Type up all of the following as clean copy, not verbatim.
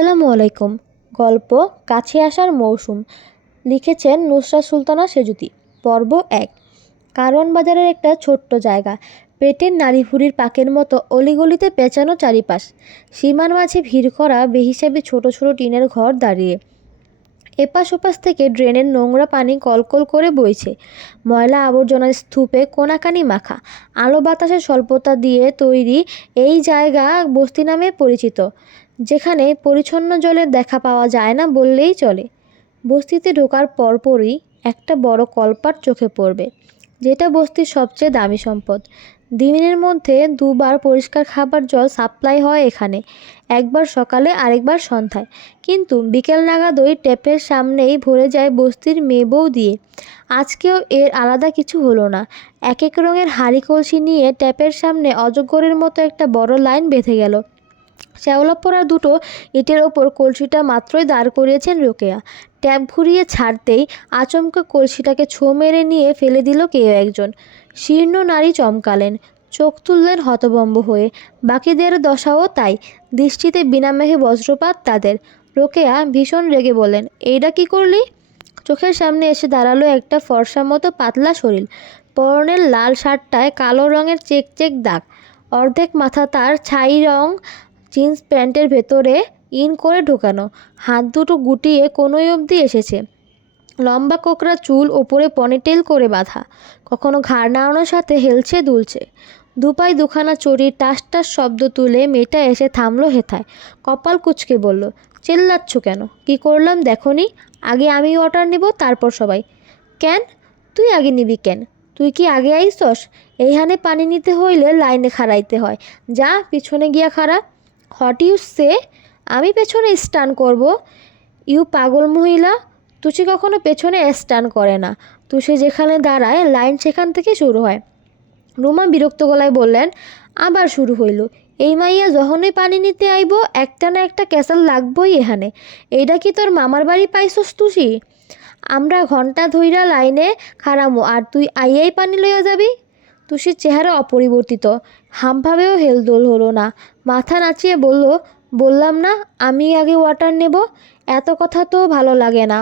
আসসালামু আলাইকুম। গল্প কাছে আসার মৌসুম। লিখেছেন নুসরাত সুলতানা সেঁজুতি। পর্ব ১। কারওয়ান বাজারের একটা ছোট্ট জায়গা। পেটের নাড়িভুড়ির পাকের মতো অলিগলিতে পেঁচানো চারিপাশ। সীমার মাঝে ভিড় করা বেহিসাবি ছোট ছোট টিনের ঘর দাঁড়িয়ে। এপাশ ওপাশ থেকে ড্রেনের নোংরা পানি কলকল করে বইছে। ময়লা আবর্জনার স্তূপে কোনাকানি মাখা। আলো বাতাসের স্বল্পতা দিয়ে তৈরি এই জায়গা বস্তি নামে পরিচিত, যেখানে পরিচ্ছন্ন জলের দেখা পাওয়া যায় না বললেই চলে। বস্তিতে ঢোকার পরপরই একটা বড় কলপাট চোখে পড়বে, যেটা বস্তির সবচেয়ে দামি সম্পদ। দিনের মধ্যে দুবার পরিষ্কার খাবার জল সাপ্লাই হয় এখানে, একবার সকালে আরেকবার সন্ধ্যায়। কিন্তু বিকেল নাগাদই ট্যাপের সামনেই ভরে যায় বস্তির মেয়ে বউ দিয়ে। আজকেও এর আলাদা কিছু হলো না। এক এক রঙের হাঁড়ি কলসি নিয়ে ট্যাপের সামনে অজগরের মতো একটা বড় লাইন বেঁধে গেল। শ্যাওলা পড়া দুটো ইটের ওপর কলসিটা মাত্রই দাঁড় করিয়েছেন রোকেয়া। ট্যাপ ঘুরিয়ে ছাড়তেই আচমকা কলসিটাকে ছো মেরে নিয়ে ফেলে দিল কেউ একজন। শীর্ণ নারী চমকালেন, চোখ তুললেন হতভম্ব হয়ে। বাকিদের দশাও তাই, দৃষ্টিতে বিনা মেঘে বজ্রপাত তাদের। রোকেয়া ভীষণ রেগে বললেন, এইটা কি করলি? চোখের সামনে এসে দাঁড়ালো একটা ফর্সা মতো পাতলা শরীর। পরনের লাল শার্টটায় কালো রঙের চেক চেক দাগ। অর্ধেক মাথা তার ছাই রং জিন্স প্যান্টের ভেতরে ইন করে ঢোকানো, হাত দুটো গুটিয়ে কোনোই অবধি এসেছে। লম্বা কোকড়া চুল ওপরে পনিটেল করে বাঁধা, কখনো ঘাড় নাড়ানোর সাথে হেলছে দুলছে। দুপায়ে দুখানা চড়ির টাস টাস শব্দ তুলে মেয়েটা এসে থামলো হেথায়। কপাল কুঁচকে বলল, চেল্লাচ্ছ কেন? কি করলাম দেখনি? আগে আমি অর্ডার নেব, তারপর সবাই। কেন? তুই আগে নিবি কেন? তুই কি আগে আইসস? এইখানে পানি নিতে হইলে লাইনে খাড়াইতে হয়। যা পিছনে গিয়া খাড়া। হোয়াট ইউ সে? আমি পেছনে স্টান করব? ইউ পাগল মহিলা! তুষি কখনো পেছনে স্টান করে না। তুষি যেখানে দাঁড়ায় লাইন সেখান থেকে শুরু হয়। রুমা বিরক্ত গলায় বললেন, আবার শুরু হইল। এই মাইয়া যখনই পানি নিতে আইব একটা না একটা ক্যাসাল লাগবই এখানে। এইটা কি তোর মামার বাড়ি পাইছস তুষি? আমরা ঘন্টা ধইরা লাইনে খাড়ামো আর তুই আইয়াই পানি লইয়া যাবি? তুষির চেহারা অপরিবর্তিত, হাবভাবেও হেলদোল হলো না। মাথা নাচিয়ে বলল, বললাম না আমি আগে ওয়াটার নেব। এত কথা তো ভালো লাগে না।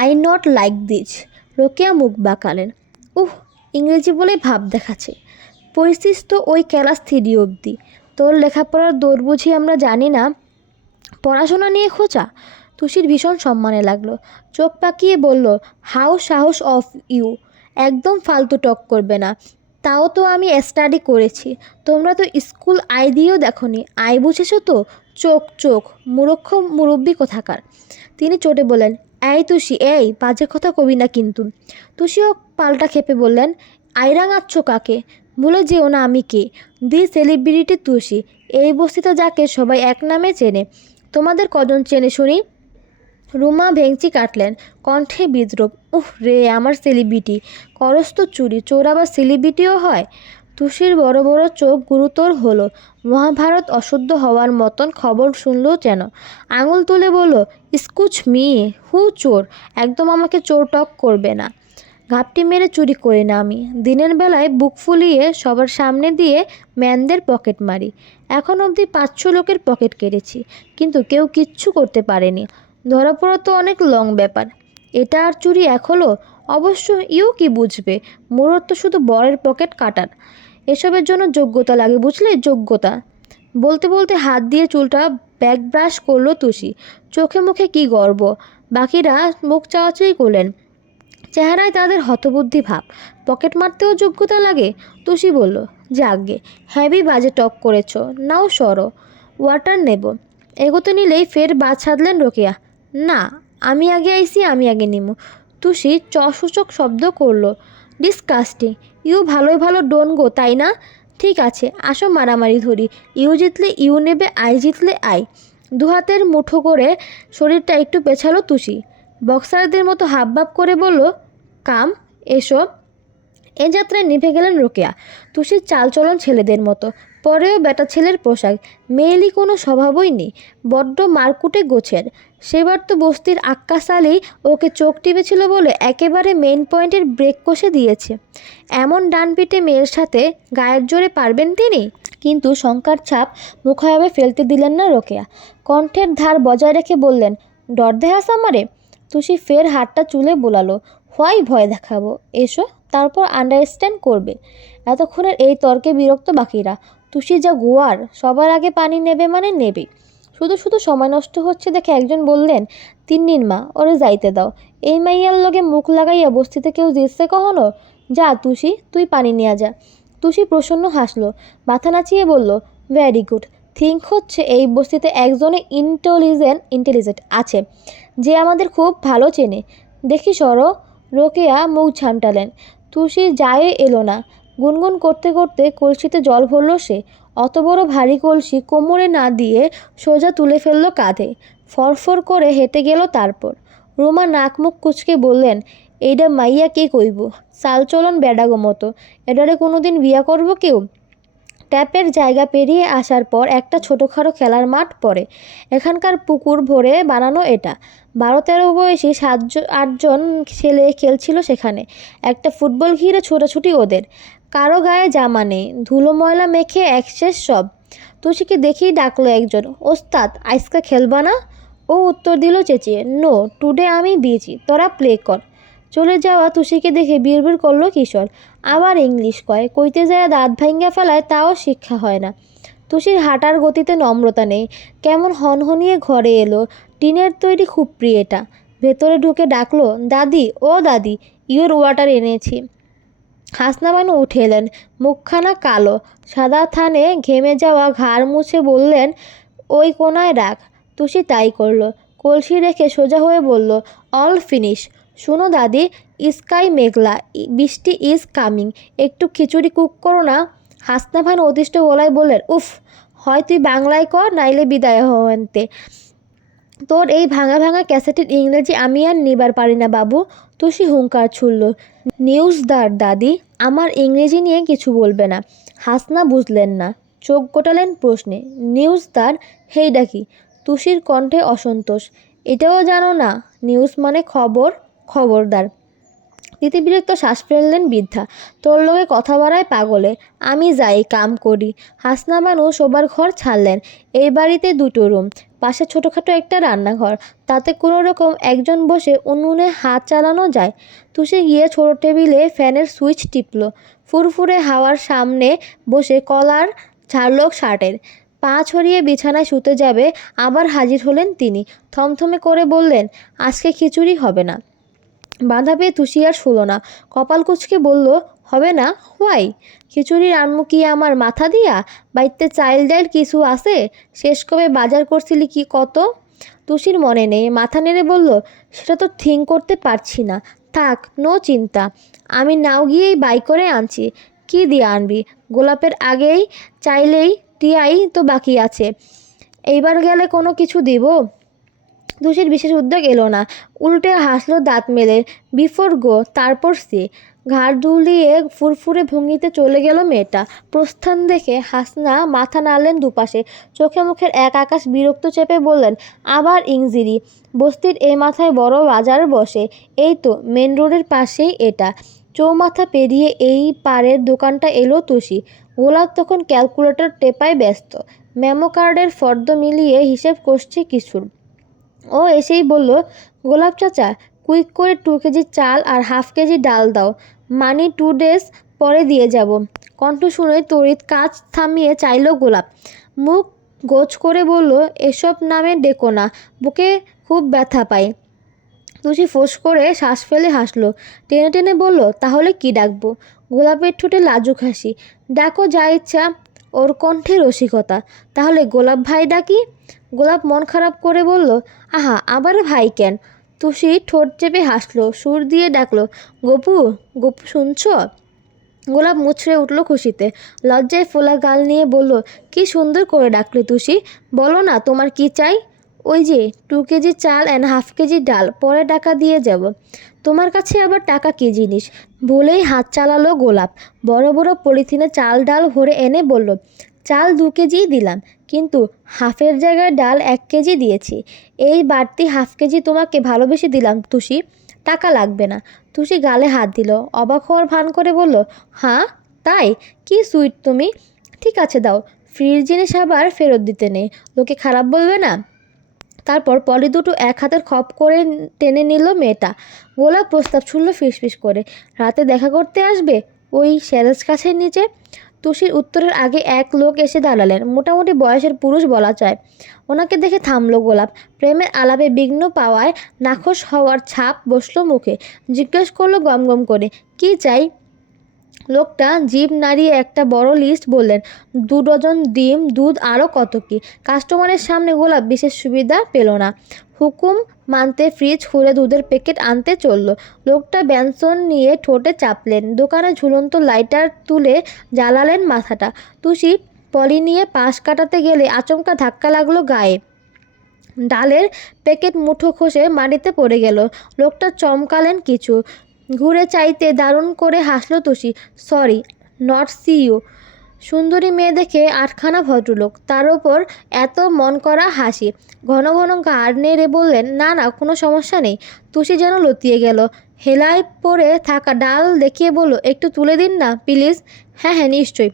I not like this. Rokeya মুখ বাঁকালেন। ইংরেজি বলে ভাব দেখাচ্ছে। পরিস্থিতি তো ওই ক্লাস 3 অবধি। তোর লেখাপড়ার দৌড় বুঝি আমরা জানি না? পড়াশোনা নিয়ে খোঁচা? তুষির ভীষণ সম্মানে লাগলো। চোখ পাকিয়ে বলল, হাউ সাহস অফ ইউ! একদম ফালতু টক করবে না। তাও তো আমি স্টাডি করেছি। তোমরা তো স্কুল আই দিয়েও দেখনি। আই বুঝেছো তো? চোখ চোখ, মূর্খ মুরব্বী কোথাকার। তিনি চটে বললেন, এই তুষি, এই বাজে কথা কবি না কিন্তু। তুষিও পাল্টা খেপে বললেন, আইরাঙাচ্ছ কাকে? ভুলে যেও না আমি কে। দি সেলিব্রিটি তুষি। এই বস্তিতে যাকে সবাই এক নামে চেনে। তোমাদের কজন চেনে শুনি? রুমা ভেংচি কাটলেন, কণ্ঠে বিদ্রুপ। রে আমার সেলিব্রিটি! করস তো চুরি, চোর আবার সেলিব্রিটিও হয়? তুষির বড় বড় চোখ গুরুতর হলো। মহাভারত অশুদ্ধ হওয়ার মতন খবর শুনলো যেন। আঙুল তুলে বলল, স্কুচ মি, হু চোর? একদম আমাকে চোর টক করবে না। ঘাপটি মেরে চুরি করি না আমি। দিনের বেলায় বুক ফুলিয়ে সবার সামনে দিয়ে ম্যানদের পকেট মারি। এখন অবধি 500 লোকের পকেট কেটেছি, কিন্তু কেউ কিচ্ছু করতে পারেনি। ধরা পড়া তো অনেক লং ব্যাপার। এটা আর চুরি এক হলো? অবশ্য ইউ কি বুঝবে, মুরত তো শুধু বরের পকেট কাটার। এসবের জন্য যোগ্যতা লাগে, বুঝলে? যোগ্যতা। বলতে বলতে হাত দিয়ে চুলটা ব্যাক ব্রাশ করলো তুষি। চোখে মুখে কি গর্ব। বাকিরা মুখ চাওয়াচাই করলেন। চেহারায় তাদের হতবুদ্ধি ভাব। পকেট মারতেও যোগ্যতা লাগে? তুষি বলল, যাকগে, হেভি বাজে টক করেছ, নাও সরো, ওয়াটার নেব। এগোতে নিলেই ফের বাদ সাধলেন রোকেয়া। না, আমি আগে আইসি, আমি আগে নিমু। তুষি চসূচক শব্দ করলো। ডিসকাস্টিং! ইউ ভালোই ভালো ডোন গো, তাই না? ঠিক আছে, আসো মারামারি ধরি। ইউ জিতলে ইউ নেবে, আই জিতলে আই। দুহাতের মুঠো করে শরীরটা একটু পেছালো তুষি। বক্সারদের মতো হাবভাব করে বলল, কাম, এসো। এ যাত্রায় নিভে গেলেন রোকেয়া। তুষির চালচলন ছেলেদের মতো, পরেও বেটা ছেলের পোশাক। মেয়েলি কোনো স্বভাবই নেই, বড্ড মারকুটে গোছের। সেবার তো বস্তির আক্কাস আলী ওকে চোখ টিপেছিল বলে একেবারে মেইন পয়েন্টের ব্রেক কষে দিয়েছে। এমন ডান পিটে মেয়ের সাথে গায়ের জোরে পারবেন তিনি? কিন্তু শঙ্কার ছাপ মুখাভাবে ফেলতে দিলেন না রোকেয়া। কণ্ঠের ধার বজায় রেখে বললেন, ডর দেখাস আমারে? তুষি ফের হাতটা চুলে বোলালো, হোয়াই ভয় দেখাবো, এসো, তারপর আন্ডারস্ট্যান্ড করবে। এতক্ষণের এই তর্কে বিরক্ত বাকিরা। তুষি যা গোয়ার, সবার আগে পানি নেবে মানে নেবেই। শুধু শুধু সময় নষ্ট হচ্ছে দেখে একজন বললেন, তিন্নির মা, ওরে যাইতে দাও, এই মাইয়ার লগে মুখ লাগাইয়া বস্তিতে কেউ জিতছে কখনো? যা তুষি, তুই পানি নিয়ে যা। তুষি প্রসন্ন হাসলো, মাথা নাচিয়ে বলল, ভেরি গুড। থিঙ্ক হচ্ছে এই বস্তিতে একজনে ইন্টেলিজেন্ট আছে, যে আমাদের খুব ভালো চেনে। দেখি সরো। রোকেয়া মুখ ঝামটালেন। তুষি যায় এলো না। গুনগুন করতে করতে কলসিতে জল ভরল সে। অত বড় ভারী কলসি কোমরে না দিয়ে সোজা তুলে ফেলল কাঁধে। ফরফর করে হেঁটে গেল। তারপর রুমা নাক মুখ কুচকে বললেন, এইডা মাইয়া কে কইব, চালচলন বেডাগো মতো, এডারে কোনোদিন বিয়া করব কেউ? ট্যাপের জায়গা পেরিয়ে আসার পর একটা ছোটোখাটো খেলার মাঠ পড়ে। এখানকার পুকুর ভরে বানানো এটা। 12-13 বয়সী 7-8জন ছেলে খেলছিল সেখানে। একটা ফুটবল ঘিরে ছোটাছুটি ওদের। কারো গায়ে জামা নেই, ধুলো ময়লা মেখে একশেষ সব। তুষিকে দেখেই ডাকলো একজন, ওস্তাদ, আইসকা খেলবা না? ও উত্তর দিল চেঁচিয়ে, নো, টুডে আমি বিজি, তোরা প্লে কর। চলে যাওয়া তুষিকে দেখে বিড়বিড় করলো কিশোর। আবার ইংলিশ কয়, কইতে যায় দাঁত ভাঙ্গা ফেলায়, তাও শিক্ষা হয় না। তুষির হাঁটার গতিতে নম্রতা নেই। কেমন হনহনিয়ে ঘরে এলো। টিনের তৈরি খুপড়ি এটা। ভেতরে ঢুকে ডাকলো, দাদি, ও দাদি, ইওর ওয়াটার এনেছি। হাসনা বানু উঠে এলেন, মুখখানা কালো, সাদা থানে ঘেমে যাওয়া ঘাড় মুছে বললেন, ওই কোনায় রাখ। তুষি তাই করলো। কলসি রেখে সোজা হয়ে বলল, অল ফিনিশ। শুনো দাদি, স্কাই মেঘলা, বৃষ্টি ইজ কামিং, একটু খিচুড়ি কুক করো না। হাসনা ভানু অতিষ্ঠ গলায় বললেন, উফ, হয় তুই বাংলায় কর, নাইলে বিদায় হওয়ান্তে। তোর এই ভাঙা ভাঙা ক্যাসেটের ইংরেজি আমি আর নিবার পারি না বাবু। তুষি হুঙ্কার ছুড়ল, নিউজদার দাদি, আমার ইংরেজি নিয়ে কিছু বলবে না। হাসনা বুঝলেন না, চোখ গোটালেন প্রশ্নে। নিউজদার, হেইডা কি? তুষির কণ্ঠে অসন্তোষ। এটাও জানো না? নিউজ মানে খবর, খবরদার। তিতিবিরক্ত শ্বাস ফেললেন বৃদ্ধা। তোর লগে কথা বাড়ায় পাগলে, আমি যাই কাম করি। হাসনা বানু শোবার ঘর ছাড়লেন। এই বাড়িতে 2টো রুম, পাশে ছোটোখাটো একটা রান্নাঘর, তাতে কোনো রকম একজন বসে উনুনে হাত চালানো যায়। তুষি গিয়ে ছোটো টেবিলে ফ্যানের সুইচ টিপল। ফুরফুরে হাওয়ার সামনে বসে কলার ঝাড়ল শার্টের। পা ছড়িয়ে বিছানায় শুতে যাবে, আবার হাজির হলেন তিনি। থমথমে করে বললেন, আজকে খিচুড়ি হবে না। বাধা পেয়ে তুষি আর শুলো না। কপাল কুঁচকে বলল, হবে না, হোয়াই? খিচুড়ি রান্নু কি আমার মাথা দিয়া? বাইতে চাইল ডাইল কিছু আছে? শেষ কবে বাজার করছিলি কি কত? তুষির মনে নেই। মাথা নেড়ে বলল, সেটা তো থিঙ্ক করতে পারছি না। থাক, নো চিন্তা, আমি নাও গিয়েই বাই করে আনছি। কি দিয়ে আনবি? গোলাপের আগেই চাইলেই টিয়াই তো বাকি আছে, এইবার গেলে কোনো কিছু দিব? তুষির বিশেষ উদ্যোগ এলো না, উল্টে হাসলো দাঁত মেলে। বিফোর গো, তারপর সে। ঘাড় দুলিয়ে ফুরফুরে ভঙ্গিতে চলে গেল মেয়েটা। প্রস্থান দেখে হাসনা মাথা নাড়লেন দুপাশে। চোখে মুখের এক আকাশ বিরক্ত চেপে বললেন, আবার ইংজিরি? বস্তির এই মাথায় বড় বাজার বসে, এই তো মেন রোডের পাশেই এটা। চৌমাথা পেরিয়ে এই পাড়ের দোকানটা এলো তুষি। গোলাপ তখন ক্যালকুলেটর টেপায় ব্যস্ত। মেমো কার্ডের ফর্দ মিলিয়ে হিসেব কষছে কিছুর। ও এসেই বলল, গোলাপ চাচা, কুইক করে 2 কেজি চাল আর হাফ কেজি ডাল দাও, মানি 2 ডেজ পরে দিয়ে যাব। কণ্ঠ শুনে তড়িৎ কাজ থামিয়ে চাইল গোলাপ। মুখ গোছ করে বলল, এসব নামে ডেকো না, বুকে খুব ব্যথা পায়। তুষি ফোঁস করে শ্বাস ফেলে হাসলো। টেনে টেনে বলল, তাহলে কি ডাকবো? গোলাপের ঠোঁটে লাজুক হাসি। ডাকো যা ইচ্ছা। ওর কণ্ঠে রসিকতা। তাহলে গোলাপ ভাই ডাকি? গোলাপ মন খারাপ করে বলল, আহা, আবার ভাই কেন? তুষি ঠোঁট চেপে হাসলো, সুর দিয়ে ডাকলো, গপু, গপু শুনছ? গোলাপ মুচড়ে উঠল খুশিতে। লজ্জায় ফোলা গাল নিয়ে বলল, কি সুন্দর করে ডাকলে তুষি, বলো না তোমার কি চাই? ওই যে 2 কেজি চাল অ্যান্ড হাফ কেজি ডাল, পরে টাকা দিয়ে যাব। তোমার কাছে আবার টাকা কী জিনিস? বলেই হাত চালালো গোলাপ। বড় বড় পলিথিনে চাল ডাল ভরে এনে বলল, চাল 2 কেজিই দিলাম, কিন্তু হাফের জায়গায় ডাল 1 কেজি দিয়েছি। এই বাড়তি হাফ কেজি তোমাকে ভালোবেসে দিলাম তুষি, টাকা লাগবে না। তুষি গালে হাত দিল। অবাক হওয়ার ভান করে বলল, হ্যাঁ তাই? কি সুইট তুমি। ঠিক আছে দাও, ফ্রির জিনিস আবার ফেরত দিতে নেই, লোকে খারাপ বলবে না। তারপর পলি দুটো এক হাতের খপ করে টেনে নিল মেয়েটা। গোলাপ প্রস্তাব ছুড়ল ফিসফিস করে, রাতে দেখা করতে আসবে ওই স্যারেজ গাছের নিচে। তুষির উত্তরের আগে এক লোক এসে দাঁড়ালেন, মোটামুটি বয়সের পুরুষ বলা যায়। ওনাকে দেখে থামলো গোলাপ। প্রেমের আলাপে বিঘ্ন পাওয়ায় নাখোশ হওয়ার ছাপ বসলো মুখে। জিজ্ঞেস করলো গম গম করে, কি চাই? লোকটা জিভ নাড়িয়ে একটা বড় লিস্ট বললেন, 2 ডজন ডিম, দুধ, আরও কত কি। কাস্টমারের সামনে গোলাপ বিশেষ সুবিধা পেল না। হুকুম মানতে ফ্রিজ খুলে দুধের প্যাকেট আনতে চলল। লোকটা ব্যঞ্জন নিয়ে ঠোঁটে চাপলেন। দোকানে ঝুলন্ত লাইটার তুলে জ্বালালেন মাথাটা। তুষি পলি নিয়ে পাশ কাটাতে গেলে আচমকা ধাক্কা লাগলো গায়ে। ডালের প্যাকেট মুঠো খসে মাটিতে পড়ে গেল। লোকটা চমকালেন কিছু, ঘুরে চাইতে দারুণ করে হাসল Tushi. Sorry, not see you. সুন্দরী মেয়ে দেখে আটখানা ভদ্রলোক, তার ওপর এত মন করা হাসি। ঘন ঘন ঘাড় নেড়ে বললেন, না না, কোনো সমস্যা নেই। তুষি যেন লতিয়ে গেল। হেলায় পড়ে থাকা ডাল দেখিয়ে বলল, একটু তুলে দিন না প্লিজ। হ্যাঁ হ্যাঁ, নিশ্চয়ই।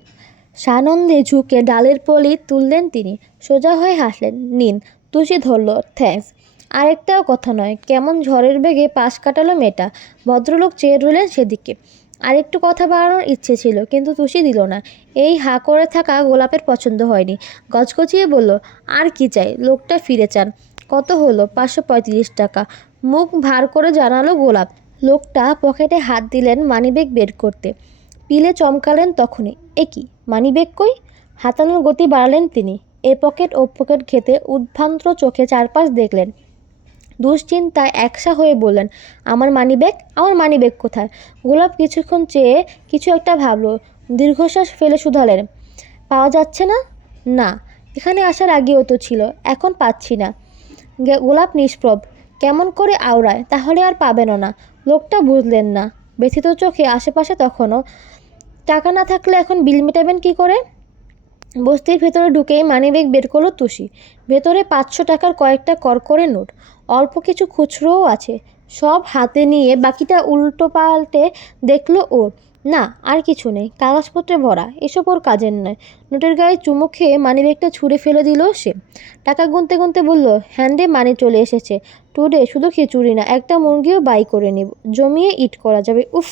সানন্দে ঝুঁকে ডালের পলি তুললেন তিনি। সোজা হয়ে হাসলেন, নিন। তুষি ধরল, থ্যাঙ্কস। আরেকটাও কথা নয়। কেমন ঝড়ের বেগে পাশ কাটালো মেয়েটা। ভদ্রলোক চেয়ে রইলেন সেদিকে। আরেকটু কথা বাড়ানোর ইচ্ছে ছিল, কিন্তু তুষি দিল না। এই হা করে থাকা গোলাপের পছন্দ হয়নি। গজগজিয়ে বলল, আর কি চাই? লোকটা ফিরে চান। কত হলো? 535 টাকা। মুখ ভার করে জানালো গোলাপ। লোকটা পকেটে হাত দিলেন মানিব্যাগ বের করতে। পিলে চমকালেন তখনই, এ কি, মানিব্যাগ কই? হাতানোর গতি বাড়ালেন তিনি। এ পকেট ও পকেট ঘেঁটে উদ্ভ্রান্ত চোখে চারপাশ দেখলেন। দুশ্চিন্তায় একসা হয়ে বললেন, আমার মানিব্যাগ, আমার মানিব্যাগ কোথায়? গোলাপ কিছুক্ষণ চেয়ে কিছু একটা ভাবল। দীর্ঘশ্বাস ফেলে শুধালেন, পাওয়া যাচ্ছে না? না, এখানে আসার আগেও তো ছিল, এখন পাচ্ছি না। গোলাপ নিষ্প্রভ। কেমন করে আওড়ায়, তাহলে আর পাবেনও না। লোকটা বুঝলেন না। ব্যথিত চোখে আশেপাশে তখনও। টাকা না থাকলে এখন বিল মেটাবেন কী করে? বস্তির ভেতরে ঢুকেই মানিব্যাগ বের করলো তুষি। ভেতরে 500 টাকার কয়েকটা করকরে নোট, অল্প কিছু খুচরোও আছে। সব হাতে নিয়ে বাকিটা উল্টো পাল্টে দেখলো ও। না, আর কিছু নেই, কাগজপত্রে ভরা, এসব ওর কাজের নয়। নোটের গায়ে চুমু খেয়ে মানিব্যাগটা ছুঁড়ে ফেলে দিল সে। টাকা গুনতে গুনতে বলল, হ্যান্ডে মানি চলে এসেছে। টুডে শুধু খিচুড়ি না, একটা মুরগিও বাই করে নিব, জমিয়ে ইট করা যাবে। উফ।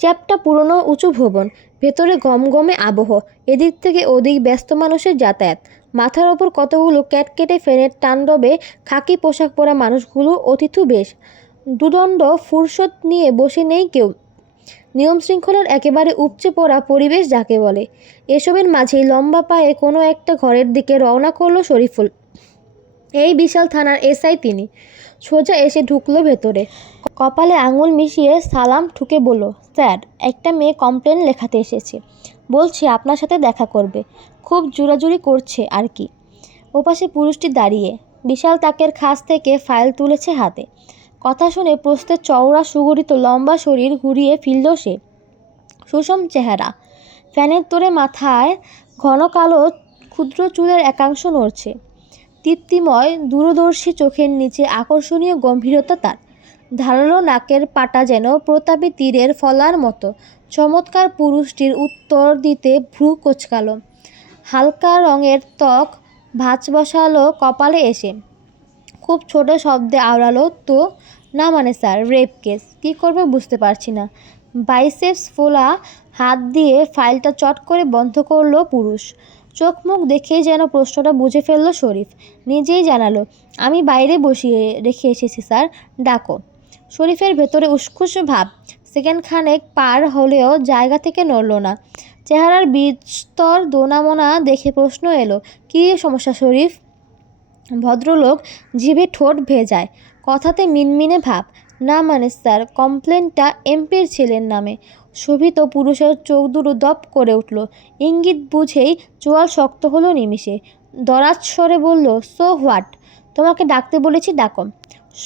চ্যাপটা পুরনো উঁচু ভবন, ভেতরে গমগমে আবহ। এদিক থেকে ওদিক ব্যস্ত মানুষের যাতায়াত। মাথার ওপর কতগুলো ক্যাটকেটে ফ্যানের তাণ্ডবে খাকি পোশাক পরা মানুষগুলো অতিথু বেশ। দুদণ্ড ফুরসত নিয়ে বসে নেই কেউ। নিয়মশৃঙ্খলার একেবারে উপচে পড়া পরিবেশ যাকে বলে। এসবের মাঝেই লম্বা পায়ে কোনো একটা ঘরের দিকে রওনা করলো শরীফুল। এই বিশাল থানার এসআই তিনি। সোজা এসে ঢুকলো ভেতরে। কপালে আঙুল মিশিয়ে সালাম ঠুকে বলল, স্যার, একটা মেয়ে কমপ্লেন লেখাতে এসেছে, বলছে আপনার সাথে দেখা করবে। খুব জোরাজুরি করছে আর কি। ওপাশে পুরুষটি দাঁড়িয়ে বিশাল তাকের খাস থেকে ফাইল তুলেছে হাতে। কথা শুনে প্রস্তের চওড়া সুগঠিত লম্বা শরীর ঘুরিয়ে ফিরল সে। সুষম চেহারা, ফ্যানের তোড়ে মাথায় ঘন কালো ক্ষুদ্র চুলের একাংশ নড়ছে। দীপ্তিময় দূরদর্শী চোখের নিচে আকর্ষণীয় গম্ভীরতা তার। ধারালো নাকের পাটা যেন প্রতাপী তীরের ফলার মতো। চমৎকার পুরুষটির উত্তর দিতে ভ্রু কোঁচকালো। হালকা রঙের ত্বক ভাঁজ বসালো কপালে এসে। খুব ছোট শব্দে আওড়ালো, তো না মানে স্যার, রেপ কেস। কী করবে বুঝতে পারছি না। বাইসেপস ফোলা হাত দিয়ে ফাইলটা চট করে বন্ধ করলো পুরুষ। চোখ মুখ দেখেই যেন প্রশ্নটা বুঝে ফেলল শরীফ। নিজেই জানালো, আমি বাইরে বসিয়ে রেখে এসেছি স্যার, ডাকো। শরীফের ভেতরে উসখুস ভাব। সেকেন্ড খানেক পার হলেও জায়গা থেকে নড়ল না। চেহারার বিস্তর দোনামোনা দেখে প্রশ্ন এলো, কী সমস্যা শরীফ? ভদ্রলোক জিভে ঠোঁট ভেজায়, কথাতে মিনমিনে ভাব। না মানে স্যার, কমপ্লেনটা এমপির ছেলের নামে। শোভিত পুরুষের চোখ দুটো দপ করে উঠল। ইঙ্গিত বুঝেই চোয়াল শক্ত হলো নিমিষে। দরাজ স্বরে বলল, সো হোয়াট? তোমাকে ডাকতে বলেছি, ডাকো।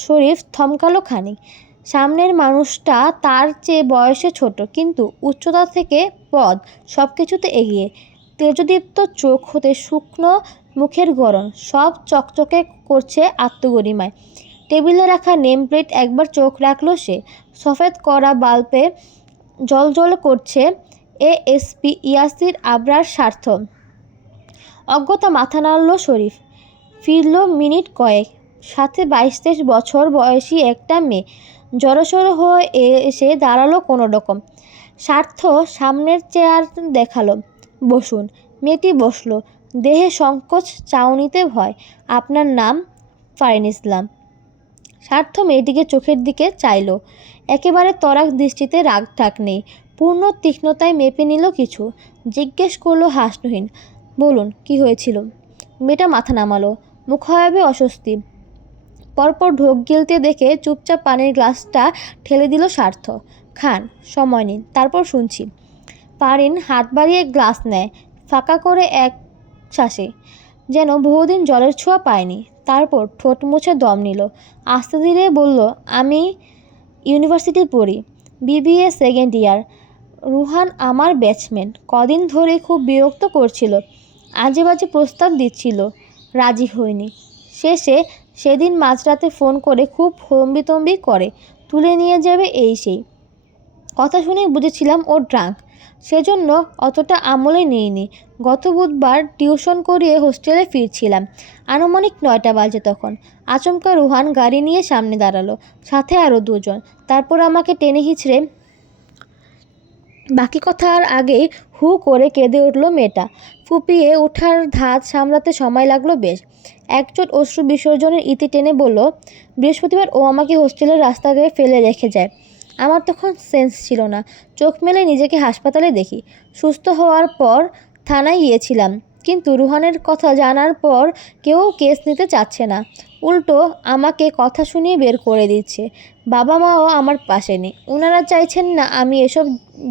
শরীফ থমকালো খানিক। সামনের মানুষটা তার চেয়ে বয়সে ছোট, কিন্তু উচ্চতা থেকে পদ সব কিছুতে এগিয়ে। তেজদীপ্ত চোখ হতে শুকনো মুখের গড়ন সব চকচকে করছে আত্মগরিমায়। টেবিলে রাখা নেম প্লেট একবার চোখ রাখল সে। সফেদ করা বাল্বে জলজল করছে। এএসপি ইয়াসির আবরার স্বার্থ। অজ্ঞতা মাথা নাড়ল শরীফ। ফিরল মিনিট কয়েক, সাথে 22-23 বছর বয়সী একটা মেয়ে জড়সড় হয়ে এসে দাঁড়ালো কোনো রকম। স্বার্থ সামনের চেয়ার দেখালো। বসুন। মেয়েটি বসলো, দেহে সংকোচ, চাউনিতে ভয়। আপনার নাম? ফারিন ইসলাম। স্বার্থ মেয়েটিকে চোখের দিকে চাইল। একেবারে তরাক দৃষ্টিতে রাগ ঢাক নেই, পূর্ণ তীক্ষ্ণতায় মেপে নিল কিছু। জিজ্ঞেস করলো হাসনহীন, বলুন কি হয়েছিল? মেয়েটা মাথা নামালো, মুখায়বে অস্বস্তি। পরপর ঢোক গিলতে দেখে চুপচাপ পানির গ্লাসটা ঠেলে দিল স্বার্থ। খান, সময় নিন, তারপর শুনছি। ফারিন হাত বাড়িয়ে গ্লাস নেয়, ফাঁকা করে এক শ্বাসে, যেন বহুদিন জলের ছোঁয়া পায়নি। তারপর ঠোঁট মুছে দম নিল। আস্তে ধীরে বলল, আমি ইউনিভার্সিটি পড়ি, বিবিএ সেকেন্ড ইয়ার। রুহান আমার ব্যাচমেট। কদিন ধরে খুব বিরক্ত করছিল, আজে বাজে প্রস্তাব দিচ্ছিল, রাজি হয়নি। শেষে সেদিন মাঝরাতে ফোন করে খুব হম্বিতম্বি করে, তুলে নিয়ে যাবে এই সেই। কথা শুনেই বুঝেছিলাম ও ড্রাঙ্ক, সেজন্য অতটা আমলে নেইনি। গত বুধবার টিউশন করিয়ে হোস্টেলে ফিরছিলাম, আনুমানিক 9টা বাজে তখন। আচমকা রুহান গাড়ি নিয়ে সামনে দাঁড়ালো, সাথে আরও দুজন। তারপর আমাকে টেনে হিঁচড়ে, বাকি কথার আগেই হু করে কেঁদে উঠল মেয়েটা। ফুপিয়ে ওঠার ধাত সামলাতে সময় লাগলো বেশ। একচোট অশ্রু বিসর্জনের ইতি টেনে বলল, বৃহস্পতিবার ও আমাকে হোস্টেলের রাস্তা দিয়ে ফেলে রেখে যায়। আমার তখন সেন্স ছিল না, চোখ মেলে নিজেকে হাসপাতালে দেখি। সুস্থ হওয়ার পর থানায় গিয়েছিলাম, কিন্তু রুহানের কথা জানার পর কেউ কেস নিতে চাচ্ছে না, উল্টো আমাকে কথা শুনিয়ে বের করে দিচ্ছে। বাবা মাও আমার পাশে নেই, ওনারা চাইছেন না আমি এসব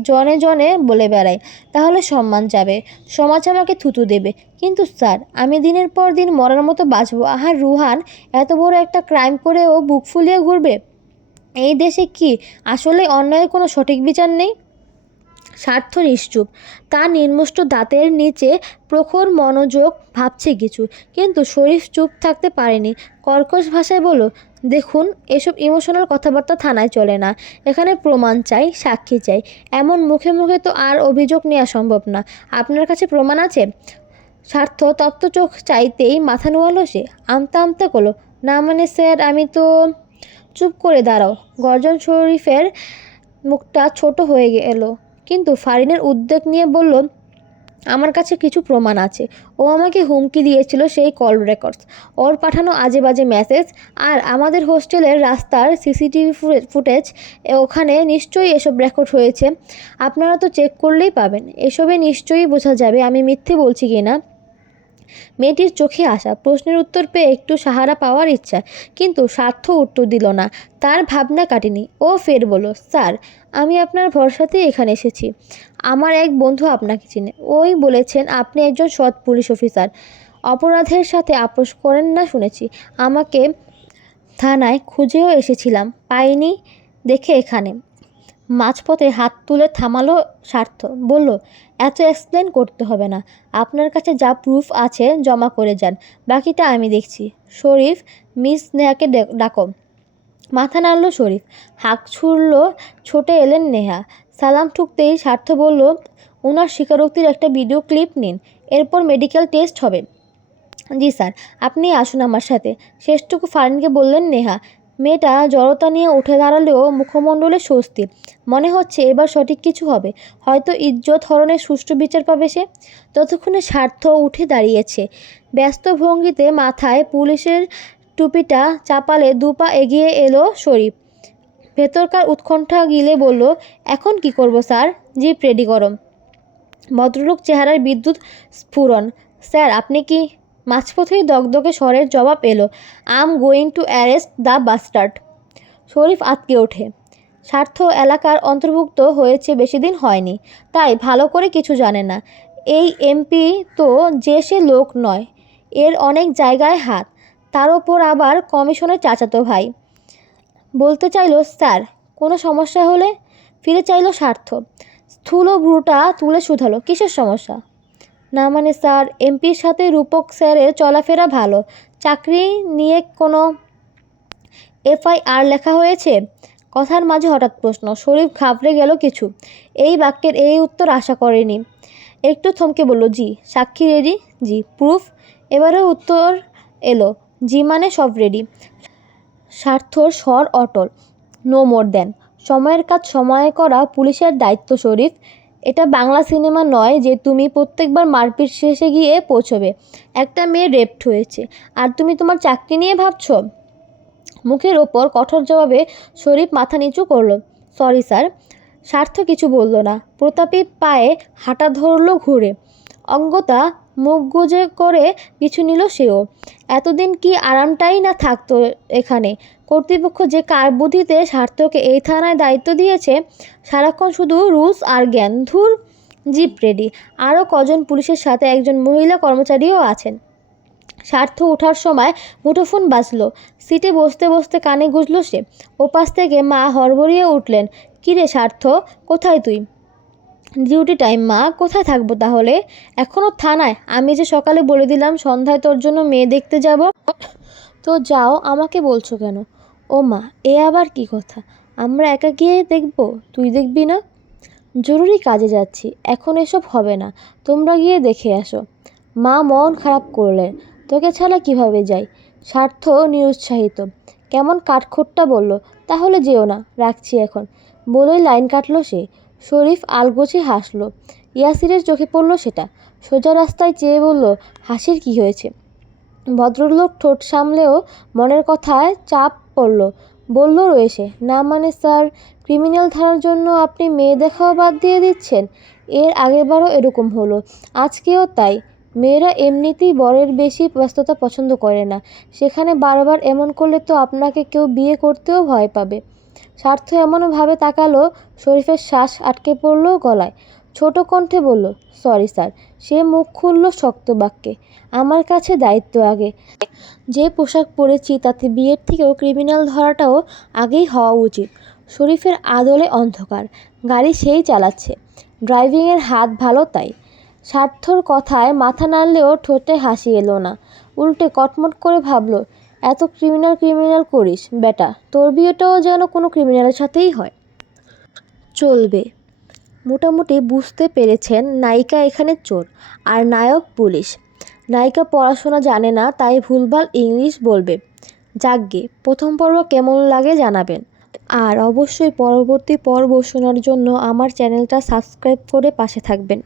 জনে জনে বলে বেড়াই, তাহলে সম্মান যাবে, সমাজ আমাকে থুতু দেবে। কিন্তু স্যার, আমি দিনের পর দিন মরার মতো বাঁচবো, আর রুহান এত বড় একটা ক্রাইম করেও বুক ফুলিয়ে ঘুরবে? এই দেশে কি আসলে অন্যায়ের কোনো সঠিক বিচার নেই? স্বার্থ নিশ্চুপ, তার নির্মষ্ট দাঁতের নিচে প্রখর মনোযোগ, ভাবছে কিছু। কিন্তু শরীফ চুপ থাকতে পারেনি, কর্কশ ভাষায় বলল, দেখুন, এসব ইমোশনাল কথাবার্তা থানায় চলে না। এখানে প্রমাণ চাই, সাক্ষী চাই। এমন মুখে মুখে তো আর অভিযোগ নেওয়া সম্ভব না। আপনার কাছে প্রমাণ আছে? স্বার্থ তপ্ত চোখ চাইতেই মাথা নোয়ালো সে, আমতা আমতা করলো, না মানে স্যার, আমি তো। চুপ করে দাঁড়াও। গর্জন শরীফের মুখটা ছোট হয়ে গেল, কিন্তু ফারিনের উদ্বেগ নিয়ে বলল, আমার কাছে কিছু প্রমাণ আছে। ও আমাকে হুমকি দিয়েছিল, সেই কল রেকর্ডস, ওর পাঠানো আজে বাজে মেসেজ, আর আমাদের হোস্টেলের রাস্তার সিসিটিভি ফুটেজ। ওখানে নিশ্চয়ই এসব রেকর্ড হয়েছে। আপনারা তো চেক করলেই পাবেন, এসবে নিশ্চয়ই বোঝা যাবে আমি মিথ্যে বলছি কি না। মেয়েটির চোখে আসা, প্রশ্নের উত্তর পেয়ে একটু সাহারা পাওয়ার ইচ্ছা, কিন্তু স্বার্থ উত্তর দিল না। তার ভাবনা কাটেনি। ও ফের বলল, স্যার, আমি আপনার ভরসাতেই এখানে এসেছি। আমার এক বন্ধু আপনাকে চিনে, ওই বলেছেন আপনি একজন সৎ পুলিশ অফিসার, অপরাধের সাথে আপোষ করেন না শুনেছি। আমাকে থানায় খুঁজেও এসেছিলাম, পাইনি দেখে এখানে। মাঝপথে হাত তুলে থামালো স্বার্থ, বলল, এত এক্সপ্লেন করতে হবে না। আপনার কাছে যা প্রুফ আছে জমা করে যান, বাকিটা আমি দেখছি। শরীফ, মিস নেহাকে ডাকো। মাথা নাড়ল শরীফ, হাঁক ছুড়ল, ছুটে এলেন নেহা। সালাম ঠুকতেই স্বার্থ বলল, ওনার স্বীকারোক্তির একটা ভিডিও ক্লিপ নিন, এরপর মেডিকেল টেস্ট হবে। জি স্যার, আপনি আসুন আমার সাথে, শেষটুকু ফারিনকে বললেন নেহা। মেয়েটা জড়তা নিয়ে উঠে দাঁড়ালেও মুখমণ্ডলে স্বস্তি। মনে হচ্ছে এবার সঠিক কিছু হবে, হয়তো ইজ্জত হরণের সুষ্ঠু বিচার পাবে সে। ততক্ষণে স্বার্থ উঠে দাঁড়িয়েছে, ব্যস্ত ভঙ্গিতে মাথায় পুলিশের টুপিটা চাপালে 2 পা এগিয়ে এলো শরীফ। ভেতরকার উৎকণ্ঠা গিলে বলল, এখন কি করব স্যার? জিপ রেডি করো। ভদ্রলোক চেহারার বিদ্যুৎ স্ফুরণ, স্যার আপনি কি? মাঝপথেই দগদগে স্বরের জবাব এলো, I am going to arrest the bastard. Sharif আঁতকে ওঠে। স্বার্থ এলাকার অন্তর্ভুক্ত হয়েছে বেশি দিন হয়নি, তাই ভালো করে কিছু জানে না। এই এমপি তো যে সে লোক নয়, এর অনেক জায়গায় হাত, তার ওপর আবার কমিশনের চাচাতো ভাই। বলতে চাইল, স্যার, কোনো সমস্যা হলে? ফিরে চাইল স্বার্থ, স্থূল ভ্রুটা তুলে শুধালো, কিসের সমস্যা? না মানে স্যার, এমপির সাথে রূপক স্যারের চলাফেরা ভালো, চাকরি নিয়ে কোনো এফআইআর লেখা হয়েছে? কথার মাঝে হঠাৎ প্রশ্ন। শরীফ ঘাবড়ে গেল কিছু। এই বাক্যের এই উত্তর আশা করেনি। একটু থমকে বলল, জি। সাক্ষী রেডি? জি। প্রুফ? এবারেও উত্তর এলো, জি মানে সব রেডি। স্বার্থর স্বর অটল। নো মোর দেন। সময়ের কাজ সময়ে করা পুলিশের দায়িত্ব শরীফ। এটা বাংলা সিনেমা নয় যে তুমি প্রত্যেকবার মারপিট শেষে গিয়ে পৌঁছবে। একটা মেয়ে রেপড হয়েছে আর তুমি তোমার চাকরি নিয়ে ভাবছো? মুখের ওপর কঠোর জবাবে শরীফ মাথা নিচু করল। Sorry sir. স্বার্থ কিছু বলল না। প্রতাপী পায়ে হাঁটা ধরল ঘুরে। অজ্ঞতা মুখ গুজে করে পিছু নিল সেও। এতদিন কি আরামটাই না থাকতো এখানে। কর্তৃপক্ষ যে কার বুদ্ধিতে স্বার্থকে এই থানায় দায়িত্ব দিয়েছে, সারাক্ষণ শুধু রুলস আর জ্ঞান। ধুর। Jeep ready. আরও কজন পুলিশের সাথে একজন মহিলা কর্মচারীও আছেন। স্বার্থ ওঠার সময় মুঠোফোন বাজলো। সিটে বসতে বসতে কানে গুঁজল সে। ওপাশ থেকে মা হড়বড়িয়ে উঠলেন। কিরে স্বার্থ, কোথায় তুই? ডিউটি টাইম মা, কোথায় থাকবো তাহলে? এখনও থানায়? আমি যে সকালে বলে দিলাম সন্ধ্যায় তোর জন্য মেয়ে দেখতে যাব। তো যাও, আমাকে বলছো কেন? ও মা, এ আবার কি কথা? আমরা একা গিয়ে দেখবো, তুই দেখবি না? জরুরি কাজে যাচ্ছি, এখন এসব হবে না। তোমরা গিয়ে দেখে আসো। মা মন খারাপ করলেন। তোকে ছাড়া কিভাবে যাই? স্বার্থ নিরুৎসাহিত। কেমন কাঠখোট্টা বলল, তাহলে যেও না, রাখছি এখন। বলেই লাইন কাটলো সে। শরীফ আলগোছে হাসল। ইয়াসিরের চোখে পড়ল সেটা। সোজা রাস্তায় চেয়ে বলল, হাসির কি হয়েছে? ভদ্রলোক ঠোঁট সামলেও মনের কথায় চাপ পড়ল। বলল রয়েছে, না মানে স্যার, ক্রিমিনাল ধারার জন্য আপনি মেয়ে দেখাও বাদ দিয়ে দিচ্ছেন? এর আগেরবারও এরকম হলো, আজকেও তাই। মেয়েরা এমনিতেই বরের বেশি ব্যস্ততা পছন্দ করে না, সেখানে বারবার এমন করলে তো আপনাকে কেউ বিয়ে করতেও ভয় পাবে। স্বার্থ এমনভাবে তাকালো, শরীফের শ্বাস আটকে পড়ল গলায়। ছোট কণ্ঠে বলল, সরি স্যার। সে মুখ খুলল শক্ত বাক্যে, আমার কাছে দায়িত্ব আগে। যে পোশাক পরেছি তাতে বিয়ের থেকেও ক্রিমিনাল ধরাটাও আগেই হওয়া উচিত। শরীফের আদলে অন্ধকার। গাড়ি সেই চালাচ্ছে। ড্রাইভিংয়ের হাত ভালো তাই। স্বার্থর কথায় মাথা নাড়লেও ঠোঁটে হাসি এলো না। উল্টে কটমট করে ভাবল, এত ক্রিমিনাল করিস বেটা, তোর বিয়েটাও যেন কোনো ক্রিমিনালের সাথেই হয়। চলবে। মোটামুটি বুঝতে পেরেছেন নায়িকা এখানে চোর আর নায়ক পুলিশ। নায়িকা পড়াশোনা জানে না, তাই ভুলভাল ইংলিশ বলবে। যাকগে, প্রথম পর্ব কেমন লাগে জানাবেন। আর অবশ্যই পরবর্তী পর্ব শোনার জন্য আমার চ্যানেলটা সাবস্ক্রাইব করে পাশে থাকবেন।